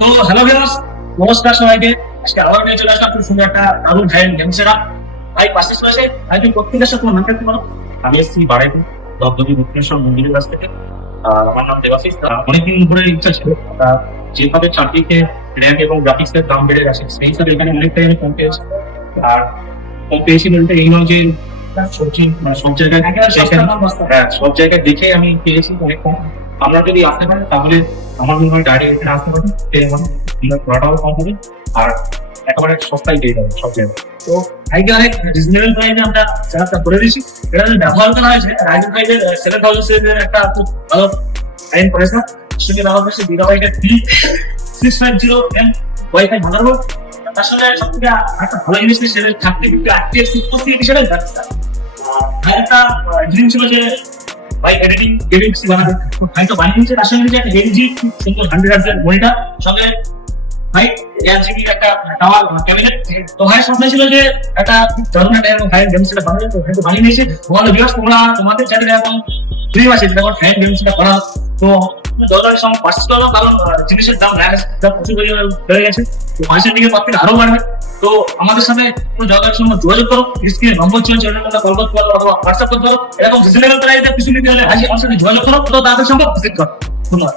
তো hello viewers, নমস্কার সবাইকে। আজকে আবার নিয়ে চলে আসলাম খুব সুন্দর একটা দারুণ ভাইরাল গেম সেটআপ। ভাই পাশে চলে আসে ভাই, তুমি প্রত্যেকের সাথে তোমার নামটা কি বলো? আমি এসেছি বারাইপুর দগদগি মুক্তেশ্বর মন্দিরের কাছ থেকে। আমার নাম দেবাশিস। অনেকদিন ধরে ইচ্ছা ছিল, যেভাবে চারদিকে র্যাম এবং গ্রাফিক্স এর দাম বেড়ে গেছে সেই হিসাবে এখানে অনেকটাই আমি কম পেয়েছি। আর কম পেয়েছি বলতে এই নয় যে সবজি সব জায়গায় সব জায়গায় দেখে আমি পেয়েছি অনেক কম। আমরা যদি আসতে পারি তাহলে আমার মনে হয় ডাইরেক্ট এখানে আসতে পারি, পেয়ে যাবো। ভাড়াটাও কম হবে আর একেবারে সস্তায় পেয়ে যাবে সব জায়গায়। তো ভাইকে অনেক রিজনেবল প্রাইসে আমরা সেটআপটা করে দিয়েছি। এটা যদি ব্যবহার করা হয়েছে রাইজেন ফাইভের 7000 সিরিজের একটা খুব ভালো লাইন করেছে। সঙ্গে ব্যবহার করেছে গিগাবাইটের 3650 ওয়াইফাই মাদারবোর্ড। তার সঙ্গে সবথেকে একটা ভালো জিনিস সেটা থাকতে কিন্তু অ্যাক্টিভ উপস্থিত হিসেবে যাচ্ছে। আর একটা ড্রিম ছিল যে ভাই এডিটিং গেমিং পিসি বানাবে, তো ভাই তো বানিয়ে নিয়েছে। তার সঙ্গে যে একটা এলজি খুব সুন্দর 100 হার্টজ এর মনিটর, সঙ্গে ভাই এআরজিবি একটা টাওয়ার ক্যাবিনেট। তো ভাই স্বপ্ন ছিল যে একটা দারুণ একটা ভাইয়ের গেম সেটা বানাবে, তো ভাই তো বানিয়ে নিয়েছে। তোমাদের ভিউয়ার্স, তোমরা তোমাদের চ্যানেলে এখন ড্রিম আছে যেটা ভাইয়ের গেম সেটা করা। তো দরকারি সময় পার্চেস করো, কারণ জিনিসের দাম প্রচুর বেড়ে গেছে। তো মানুষের দিকে পর থেকে আরো বাড়বে। তো আমাদের সাথে কোনো দরকারি সময় যোগাযোগ করো, স্ক্রিনে নম্বর চলছে, ওটার মধ্যে কল করতে পারো অথবা হোয়াটসঅ্যাপ করতে পারো। এরকম রিজনেবল প্রাইসে কিছু নিতে হলে ভাই আমার সাথে যোগাযোগ করো, তো তাদের সঙ্গে ভিজিট করো। ধন্যবাদ।